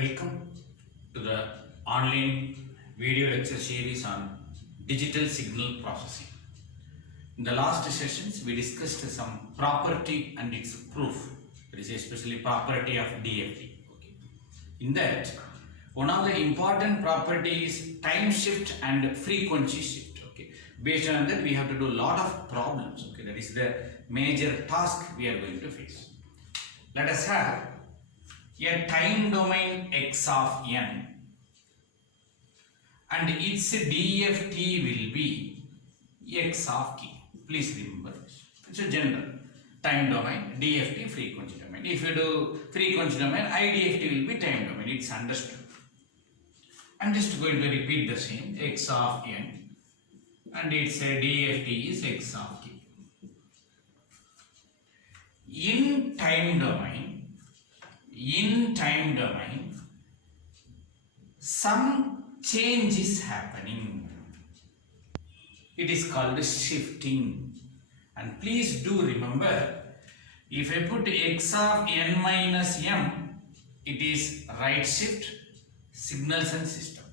Welcome to the online video lecture series on digital signal processing. In the last sessions, we discussed some property and its proof. That is especially property of DFT. Okay. In that, one of the important properties is time shift and frequency shift. Okay. Based on that, we have to do a lot of problems. Okay. That is the major task we are going to face. Let us have a time domain x of n and its DFT will be x of k. Please remember this. It's a general time domain, DFT frequency domain. If you do frequency domain, IDFT will be time domain. It's understood. I'm just going to repeat the same x of n and its DFT is x of k. In time domain, some change is happening. It is called shifting. And please do remember, if I put x of n minus m, it is right shift, signals and system.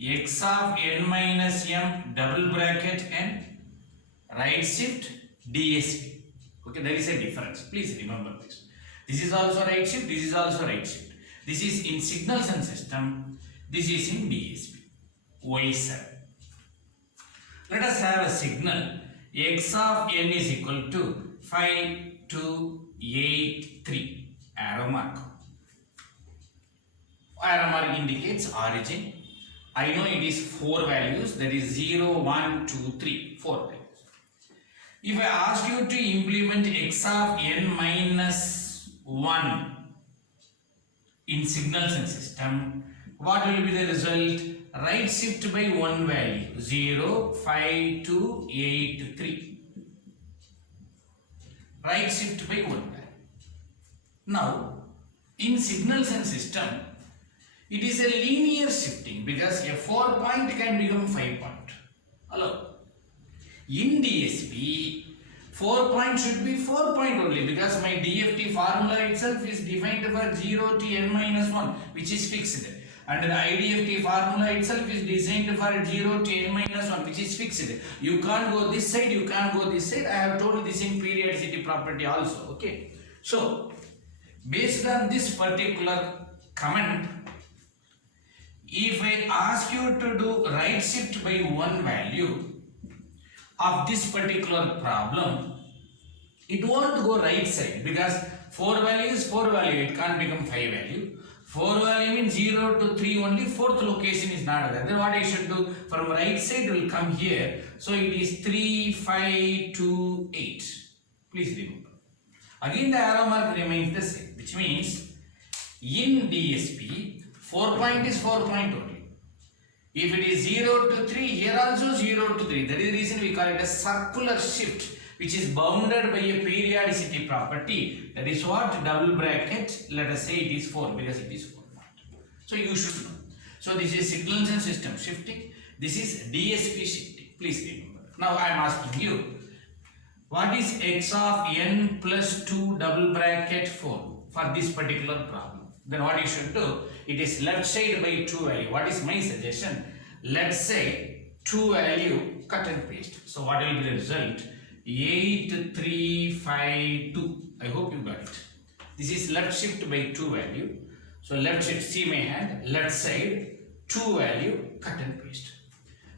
X of n minus m double bracket n, right shift, DSP. Okay, there is a difference. Please remember this. This is also right shift, this is also right shift. This is in signals and system, this is in DSP. Y7. Let us have a signal x of n is equal to 5, 2, 8, 3. Arrow mark. Arrow mark indicates origin. I know it is 4 values, that is 0, 1, 2, 3. 4 values. If I ask you to implement x of n minus 1 in signals and system, what will be the result? Right shift by 1 value, 0, 5, 2, 8, 3. Right shift by 1 value. Now, in signals and system, it is a linear shifting because a 4 point can become 5 point. Hello. In DSP, 4 point should be 4 point only because my DFT formula itself is defined for 0 to n minus 1, which is fixed. And the IDFT formula itself is designed for 0 to n minus 1, which is fixed. You can't go this side, you can't go this side. I have told this in periodicity property also. Okay. So, based on this particular comment, if I ask you to do right shift by 1 value of this particular problem, it won't go right side because 4 value is 4 value, it can't become 5 value. 4 value means 0 to 3 only, 4th location is not there. Then what I should do? From right side will come here. So it is 3, 5, 2, 8. Please remember. Again the arrow mark remains the same, which means in DSP, 4 point is 4 point only. If it is 0 to 3, here also 0 to 3. That is the reason we call it a circular shift, which is bounded by a periodicity property. That is what? Double bracket, let us say it is 4 because it is 4 point. So you should know. So this is signals and system shifting. This is DSP shifting. Please remember. Now I am asking you, what is x of n plus 2 double bracket 4 for this particular problem? Then what you should do? It is left side by 2 value. What is my suggestion? Let's say 2 value, cut and paste. So what will be the result? 8, 3, 5, 2. I hope you got it. This is left shift by 2 value. So left shift, see my hand, left side, 2 value, cut and paste.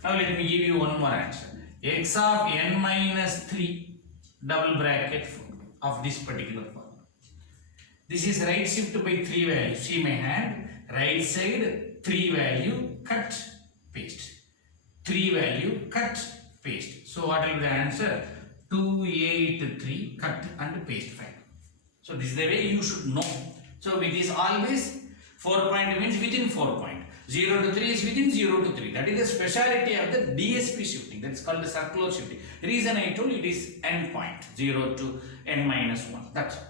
Now let me give you one more answer. X of n minus 3 double bracket 4 of this particular form. This is right shift by 3 value. See my hand, right side, 3 value, cut, paste. 3 value, cut, paste. So what will be the answer? 2, 8, 3, cut and paste 5. So this is the way you should know. So it is always 4 point means within 4 point. 0 to 3 is within 0 to 3. That is the speciality of the DSP shifting. That's called the circular shifting. The reason I told it is n point, 0 to n minus 1. That's all.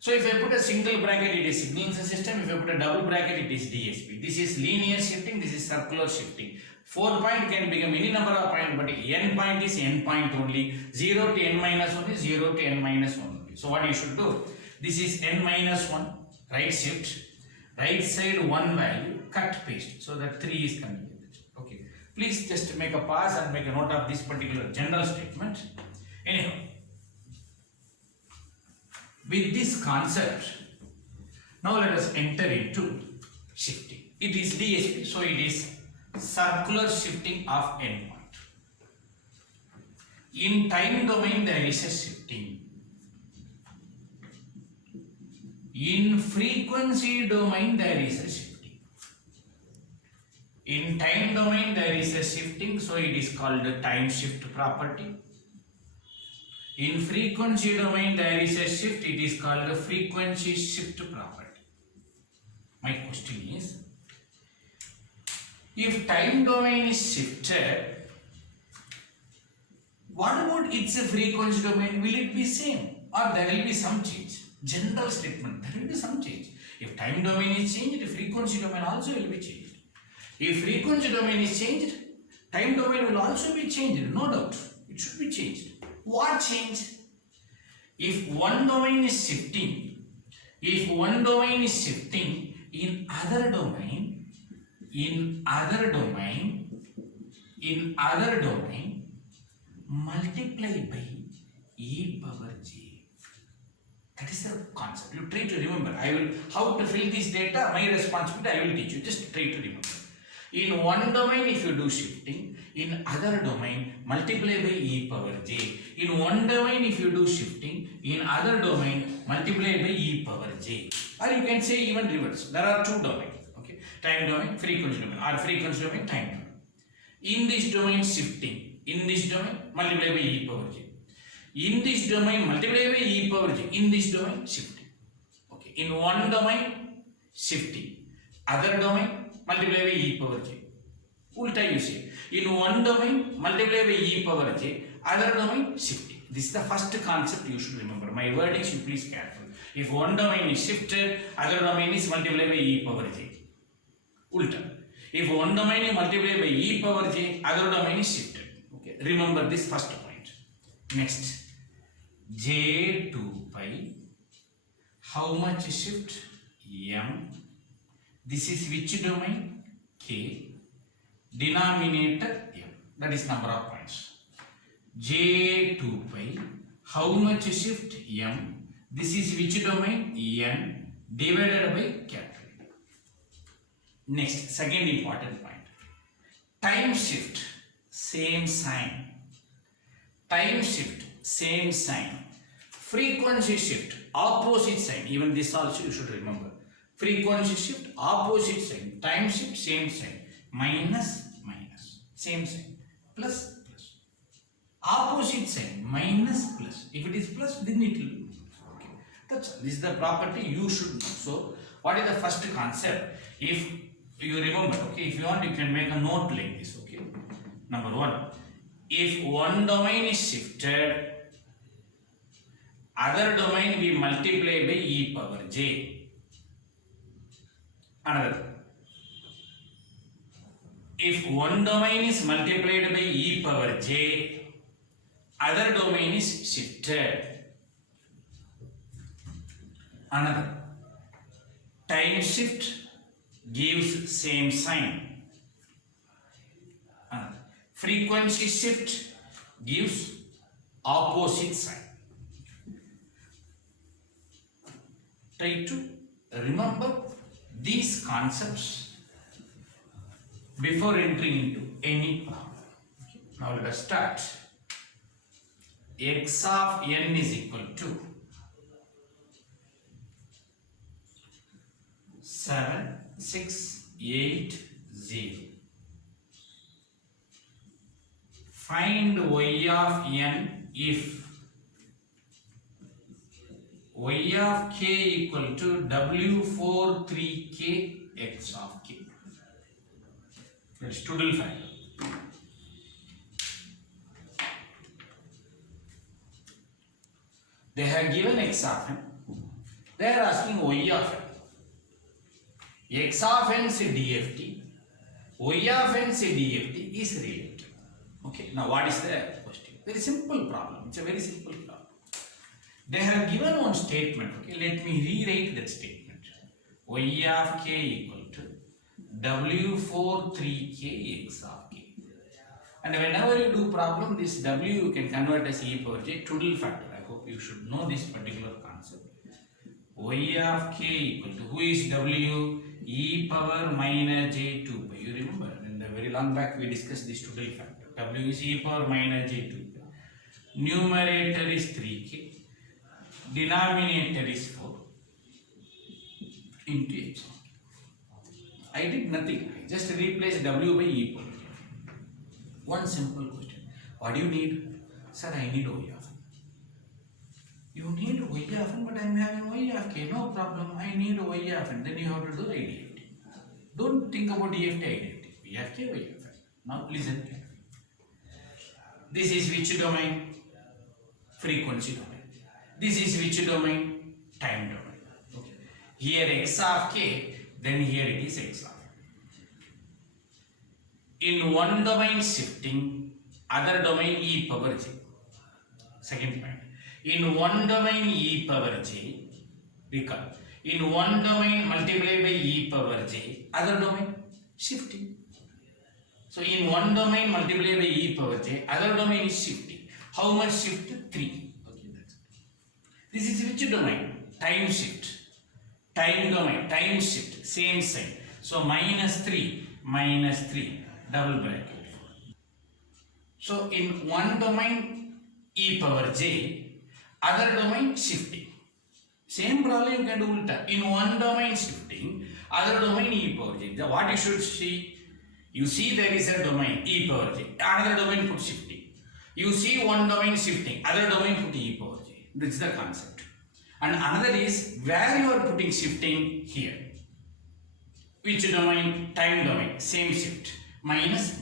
So if I put a single bracket, it is signals and system. If I put a double bracket, it is DSP. This is linear shifting, this is circular shifting. 4 point can become any number of points, but n point is n point only. 0 to n minus 1 is 0 to n minus 1 only. So what you should do? This is n minus 1, right shift. right side one value, cut paste, so that 3 is coming. Okay, please just make a pause and make a note of this particular general statement. Anyhow, with this concept, now let us enter into shifting. It is DSP, so it is circular shifting of endpoint. In time domain there is a shifting. In frequency domain there is a shifting. In time domain there is a shifting, so it is called the time shift property. In frequency domain there is a shift, it is called the frequency shift property. My question is, if time domain is shifted, what about its frequency domain? Will it be same or there will be some change? General statement, there will be some change. If time domain is changed, frequency domain also will be changed. If frequency domain is changed, time domain will also be changed, no doubt. It should be changed. What change? If one domain is shifting, in other domain, multiply by e power j. That is the concept. You try to remember. How to fill this data, my responsibility, I will teach you. Just try to remember. In one domain, if you do shifting, in other domain, multiply by e power j. In one domain, if you do shifting, in other domain, multiply by e power j. Or you can say even reverse. There are two domains. Okay, time domain, frequency domain, or frequency domain, time domain. In this domain, shifting. In this domain, multiply by e power j. In this domain, multiply by e power j. In this domain, shifting. Okay. In one domain, shifting. Other domain, multiply by e power j. Ulta you say. In one domain, multiply by e power j. Other domain, shifting. This is the first concept you should remember. My wordings, you please careful. If one domain is shifted, other domain is multiplied by e power j. Ulta. If one domain is multiplied by e power j, other domain is shifted. Okay. Remember this first point. Next, j2 pi. How much shift? M. This is which domain? K. Denominator M. That is number of points. j2 pi. How much shift? M. This is which domain? N divided by capital. Next, second important point. Time shift, same sign. Time shift, same sign. Frequency shift, opposite sign. Even this also you should remember. Frequency shift, opposite sign. Time shift, same sign. Minus, minus. Same sign. Plus, plus. Opposite sign. Minus, plus. If it is plus, then it will be. Okay. That's all. This is the property you should know. So, what is the first concept? If you remember, okay, if you want, you can make a note like this, okay. Number one, if one domain is shifted, other domain we multiply by e power j. Another, if one domain is multiplied by e power j, other domain is shifted. Another, time shift gives same sign. Another, frequency shift gives opposite sign. Try to remember these concepts before entering into any problem. Now let us start. X of n is equal to 7, 6, 8, 0. Find y of n if y of k equal to w4 3k x of k. Let's total find. They have given x of n. They are asking y of n. X of n से DFT, y of n से DFT is related. Okay, now what is the question? Very simple problem. It's a very simple problem. They have given one statement. Okay, let me rewrite that statement. y of k equal to w for 3k x of k. And whenever you do problem, this w you can convert as e power j twiddle factor. I hope you should know this particular concept. Y of k equal to, who is w? E power minus j 2 pi. You remember in the very long back we discussed this twiddle factor. W is e power minus j 2 pi. Numerator is 3k. Denominator is 4 into h. I did nothing. I just replaced w by e power. One simple question. What do you need? Sir, I need y of n. You need y of n, but I am having y of k. No problem. I need y of n. Then you have to do IDFT. Don't think about DFT, IDFT. Y of k, y of n. Now listen carefully. This is which domain? Frequency domain. This is which domain? Time domain. Okay. Here x of k, then here it is x of n. In one domain shifting, other domain e power j. Second point. In one domain e power j, recall. In one domain multiply by e power j, other domain shifting. So in one domain multiply by e power j, other domain is shifting. How much shift? 3. Okay, that's it. This is which domain? Time shift. Time domain, time shift, same sign. So minus 3, double bracket. So in one domain e power j, other domain shifting. Same problem you can do ulta. In one domain shifting, other domain e power j. What you should see? You see there is a domain e power j, another domain put shifting. You see one domain shifting, other domain put e power j. This is the concept. And another is where you are putting shifting here. Which domain? Time domain, same shift. Minus.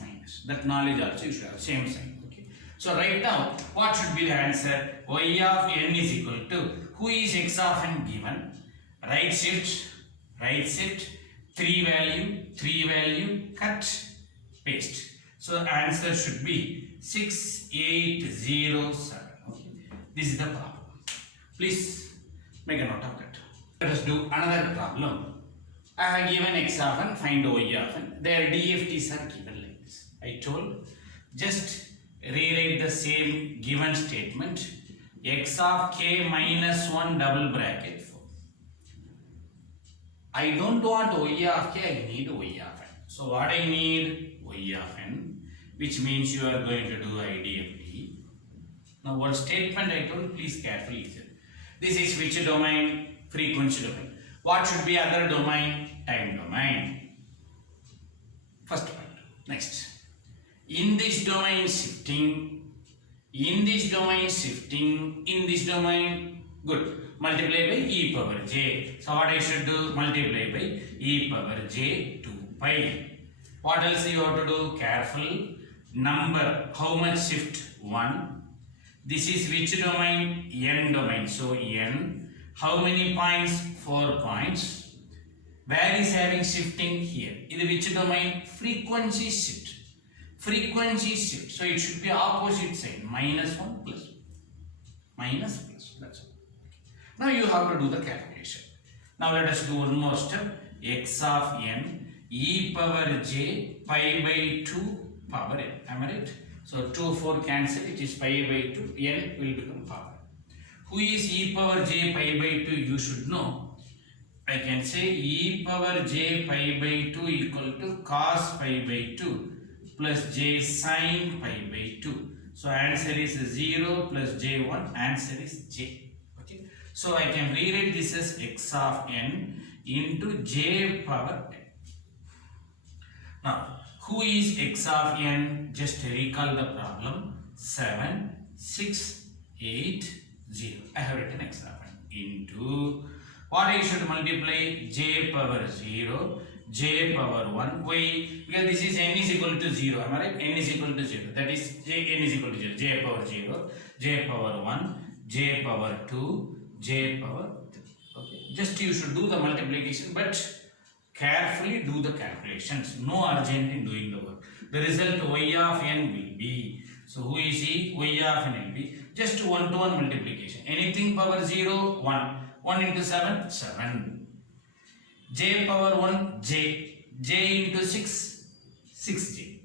That knowledge also you should have, same sign. Okay. So right now, what should be the answer? Y of n is equal to, who is x of n given? Right shift, 3 value, cut, paste. So answer should be 6807. Okay. This is the problem. Please make a note of that. Let us do another problem. I have given x of n, find y of n. Their DFTs are given like this. I told, just rewrite the same given statement. X of k minus 1 double bracket 4. I don't want y of k, I need y of n. So what I need? Y of n, which means you are going to do IDFT. Now what statement I told, please carefully listen. This is which domain? Frequency domain. What should be other domain? Time domain. First point. Next. In this domain shifting, good. Multiply by e power j. So what I should do? Multiply by e power j 2 pi. What else you have to do? Careful. Number. How much shift? 1. This is which domain? N domain. So n. How many points? 4 points. Where is having shifting? Here. Is which domain? Frequency shift. So it should be opposite sign. Minus 1 plus. Minus plus. That's all. Now you have to do the calculation. Now let us do one more step. X of n e power j pi by 2 power n. Am I right? So 2, 4 cancel. It is pi by 2. N will become power. Who is e power j pi by 2? You should know. I can say e power j pi by 2 equal to cos pi by 2 plus j sin pi by 2. So answer is 0 plus j1. Answer is j. Okay. So I can rewrite this as x of n into j power n. Now, who is x of n? Just recall the problem. 7, 6, 8, 0. I have written x of n into what I should multiply? J power 0, j power 1. Why? Because this is n is equal to 0. Am I right? N is equal to 0. That is n is equal to 0. J power 0, j power 1, j power 2, j power 3. Okay. Just you should do the multiplication, but carefully do the calculations. No urgent in doing the work. The result y of n will be. So who is he? Y of n will be just 1-to-1 multiplication. Anything power 0, 1. 1 into 7, 7. j power 1 j into 6 6j,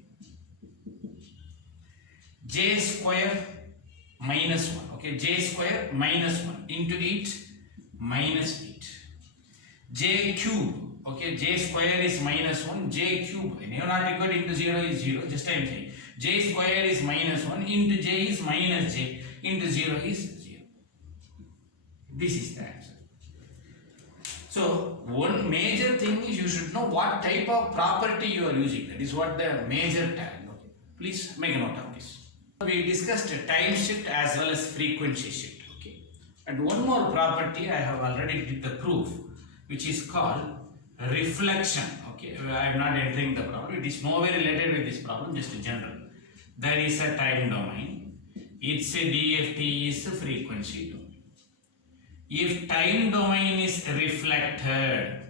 j square minus 1, okay, j square minus 1 into 8 minus 8, j cube, okay, j square is minus 1, j cube, not equal into 0 is 0, just I am saying, j square is minus 1 into j is minus j into 0 is 0. This is the answer. So one major thing is you should know what type of property you are using. That is what the major tag. Okay. Please make a note of this. We discussed time shift as well as frequency shift. Okay. And one more property I have already did the proof, which is called reflection. Okay. I am not entering the problem. It is nowhere related with this problem, just general. There is a time domain. Its DFT is a frequency domain. If time domain is reflected,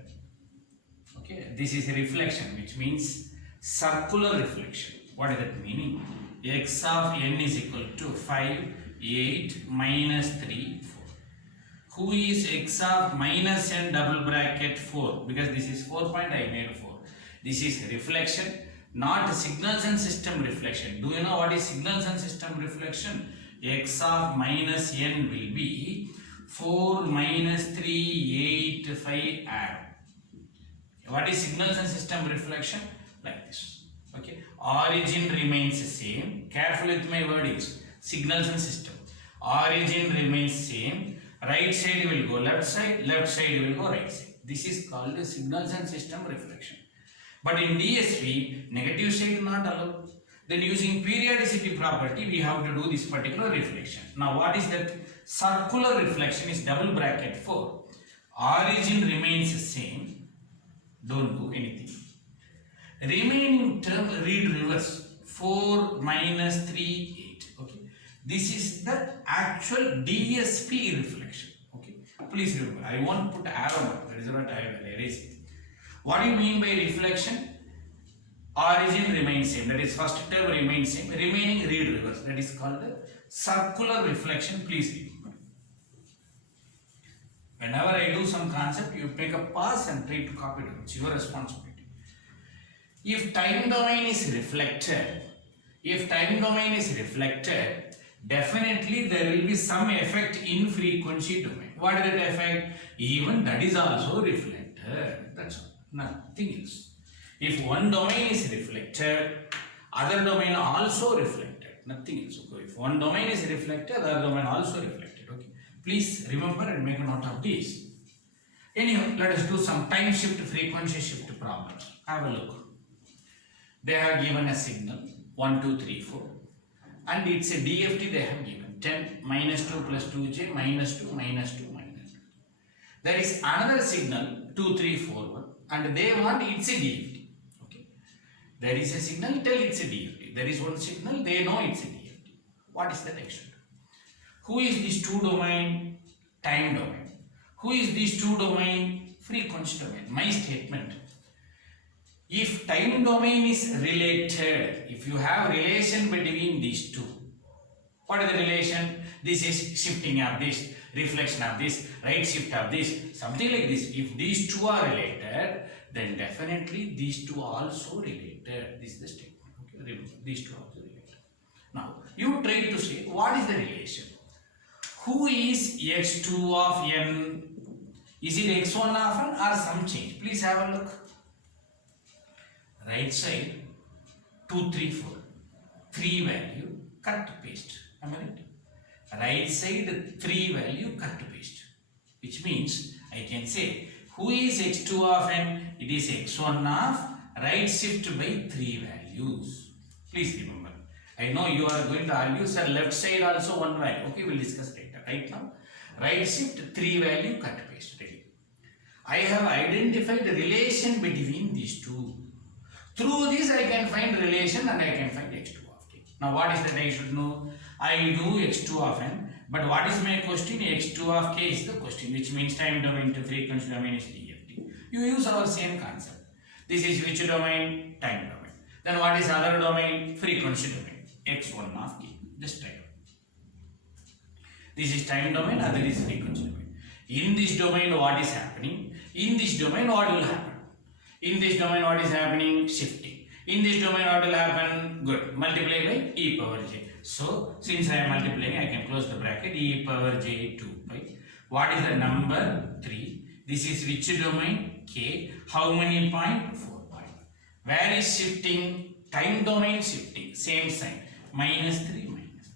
okay, this is a reflection, which means circular reflection. What is that meaning? X of n is equal to 5, 8, minus 3, 4. Who is x of minus n double bracket 4? Because this is 4 point, I made 4. This is reflection, not signals and system reflection. Do you know what is signals and system reflection? X of minus n will be 4 minus 3, 8, 5 arrow. What is signals and system reflection? Like this. Okay. Origin remains the same. Careful with my wordings. Signals and system. Origin remains same. Right side will go left side will go right side. This is called the signals and system reflection. But in DSP, negative side not allowed. Then using periodicity property, we have to do this particular reflection. Now what is that? Circular reflection is double bracket 4. Origin remains the same. Don't do anything. Remaining term read reverse. 4 minus 3, 8. Okay. This is the actual DSP reflection. Okay. Please remember, I won't put arrow. That is what I will erase it. What do you mean by reflection? Origin remains same, that is first term remains same, remaining read reverse, that is called the circular reflection. Please remember. Whenever I do some concept, you take a pause and try to copy it. It's your responsibility. If time domain is reflected, definitely there will be some effect in frequency domain. What is that effect? Even that is also reflected. That's all. Nothing else. If one domain is reflected, other domain also reflected. Nothing else. Okay. If one domain is reflected, other domain also reflected. Okay. Please remember and make a note of this. Anyhow, let us do some time shift, frequency shift problems. Have a look. They have given a signal 1, 2, 3, 4, and it's a DFT. They have given 10 minus 2 plus 2j minus 2 minus 2 minus 2. There is another signal 2, 3, 4, 1, and they want it's a DFT. There is a signal, tell it's a DFT. There is one signal, they know it's a DFT. What is the next one? Who is this two domain? Time domain. Who is this two domain? Frequency domain. My statement. If time domain is related, if you have relation between these two, what is the relation? This is shifting of this, reflection of this, right shift of this, something like this. If these two are related, then definitely these two are also related. This is the statement. Okay, remember, these two are also related. Now, you try to say what is the relation. Who is x2 of n? Is it x1 of n or some change? Please have a look. Right side 2, 3, 4. 3 value, cut paste. Am I right? Right side 3 value, cut paste. Which means I can say who is x2 of n? It is x1 of right shift by 3 values. Please remember. I know you are going to argue, sir, left side also 1 value. Okay, we'll discuss later. Right now, right shift 3 value, cut paste. Ready. I have identified the relation between these two. Through this, I can find relation and I can find x2 of k. Now, what is that I should know? I do x2 of n, but what is my question? x2 of k is the question, which means time domain to frequency domain is DFT. You use our same concept. This is which domain? Time domain. Then what is other domain? Frequency domain. x1 of k. Just try. This is time domain, other is frequency domain. In this domain, what is happening? In this domain, what will happen? In this domain, what is happening? Shifting. In this domain, what will happen? Good. Multiply by e power j. So, since I am multiplying, I can close the bracket. E power j 2 pi. What is the number? 3. This is which domain? K. How many point? 4 point. Where is shifting? Time domain shifting. Same sign. Minus 3, minus 3.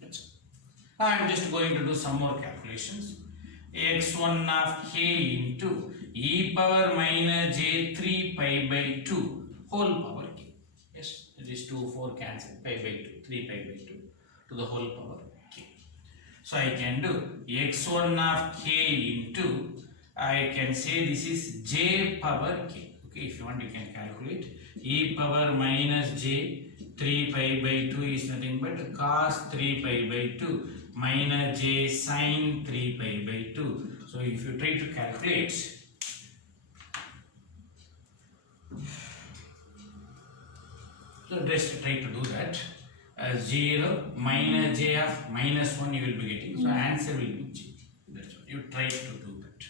That's all. Now, I am just going to do some more calculations. x1 of k into e power minus j 3 pi by 2 whole power k. Yes, it is 2, 4 cancel, pi by 2, 3 pi by 2 to the whole power k. So I can do x1 of k into, I can say this is j power k. Okay, if you want you can calculate. E power minus j 3 pi by 2 is nothing but cos 3 pi by 2 minus j sin 3 pi by 2. So if you try to calculate, so just try to do that. 0 minus j of minus 1 you will be getting. So answer will be j. That's what you try to do that.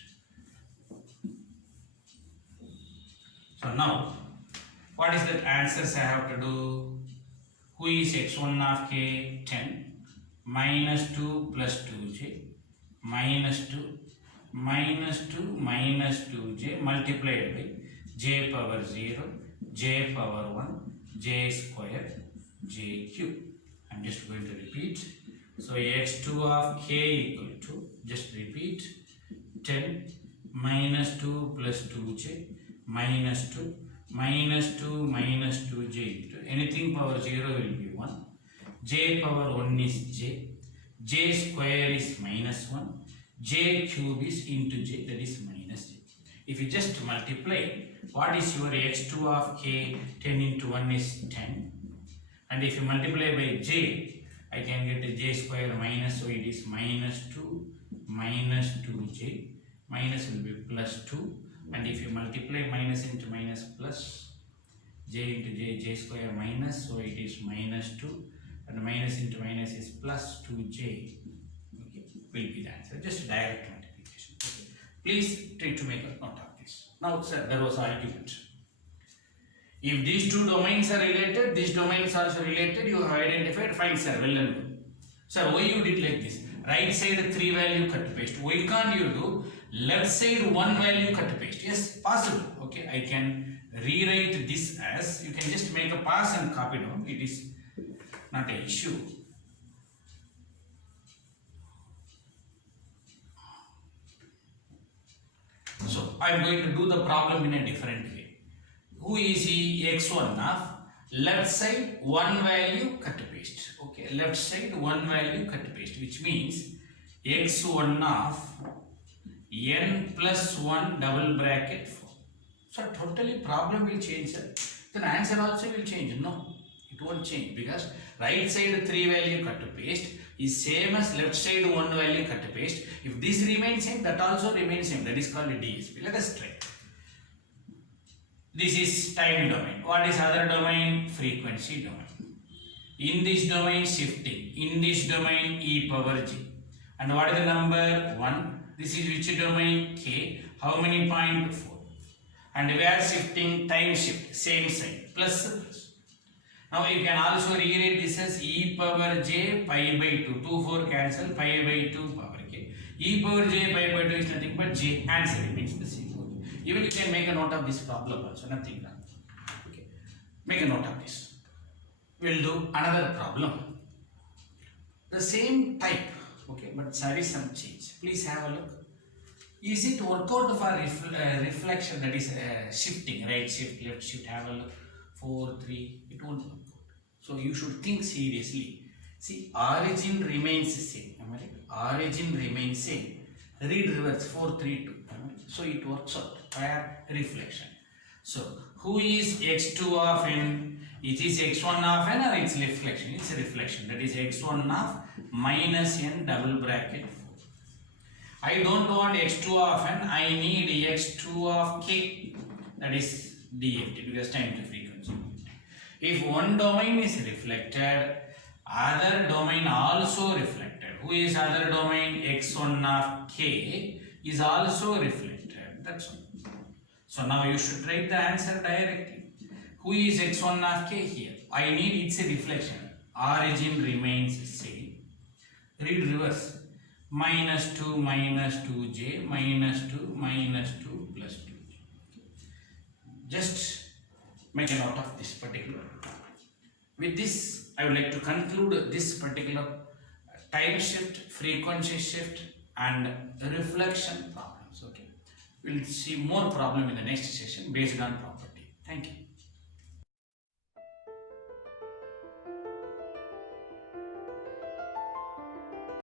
So now, what is that answers I have to do? Who is x1 of k? 10 minus 2 plus 2j minus 2 minus 2 minus 2j multiplied by j power 0 j power 1 j square j cube. I am just going to repeat. So x2 of k equal to, just repeat, 10 minus 2 plus 2j minus 2 minus 2 minus 2j into anything power 0 will be 1. J power 1 is j. J square is minus 1. J cube is into j, that is minus j. If you just multiply, what is your x2 of k? 10 into 1 is 10. And if you multiply by j, I can get a j square minus, so it is minus 2 minus 2j. Minus will be plus 2. And if you multiply minus into minus plus, j into j square minus, so it is minus 2. And minus into minus is plus 2j. Okay, will be the answer. Just direct multiplication. Okay. Please try to make a note of this. Now, sir, there was an argument. If these two domains are related, this domain is also related, you have identified, fine, sir, well done. Sir, why you did like this? Right side 3 value cut paste. Why can't you do left side 1 value cut paste? Yes, possible. Okay, I can rewrite this as, you can just make a pass and copy down. It is not an issue. So I am going to do the problem in a different way. Who is he? X1 of left side 1 value cut paste. Okay, left side 1 value cut paste, which means x1 of n plus 1 double bracket 4. So totally problem will change, sir. Then answer also will change. No, it won't change because right side 3 value cut paste is same as left side 1 value cut paste. If this remains same, that also remains same. That is called DSP. Let us try. This is time domain. What is other domain? Frequency domain. In this domain, shifting. In this domain, e power j. And what is the number? 1. This is which domain? K. How many point? 4. And we are shifting, time shift, same sign, plus plus. Now you can also rewrite this as e power j pi by 2. 2, 4 cancel, pi by 2 power k. E power j pi by 2 is nothing but j. Answer remains the same. Okay. Even you can make a note of this problem also, nothing wrong. Okay. Make a note of this. We will do another problem. The same type, okay, but there is some change. Please have a look. Is it work out for reflection, that is shifting, right shift, left shift, have a look, 4, 3, it won't work out. So you should think seriously. See, origin remains the same, am I right? Origin remains same. Read reverse, 4, 3, 2, so it works out, where reflection. So, who is x2 of n? It is x1 of n or it's reflection? It's a reflection, that is x1 of minus n double bracket 4. I don't want x2 of n, I need x2 of k, that is DFT, because time to frequency. If one domain is reflected, other domain also reflected. Who is other domain? x1 of k is also reflected. That's all. So now you should write the answer directly. Who is x1 of k here? I need it's a deflection. Origin remains same. Read reverse. Minus 2 minus 2j minus 2 minus 2 plus 2j. Just make a note of this particular. With this, I would like to conclude this particular time shift, frequency shift and reflection problems. Okay. We'll see more problem in the next session based on property. Thank you.